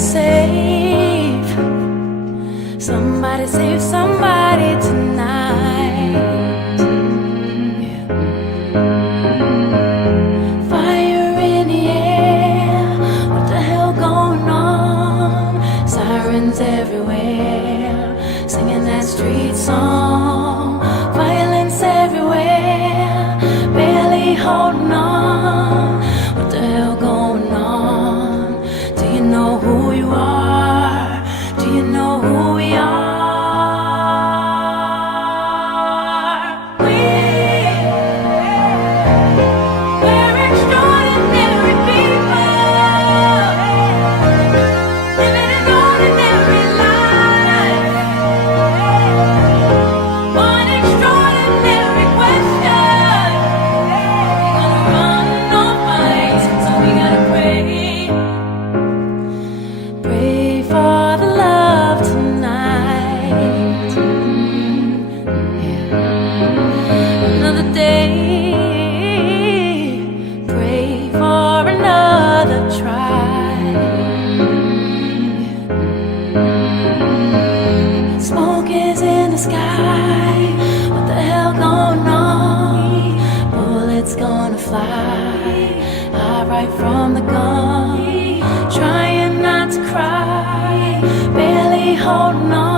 save somebody, save somebody tonight. Yeah. Fire in the air, what the hell going on? Sirens everywhere, singing that street song. Violence everywhere, barely holding on. What the hell going on? Do you know who you are? Do you know who we are? We're extraordinary people, living an ordinary life. One extraordinary question: gonna run or fight? So we gotta pray. Pray for the love tonight. Yeah. Another day. Pray for another try. Smoke is in the sky. What the hell going on? Bullets gonna fly high right from the gun. Trying not to cry, barely holding on.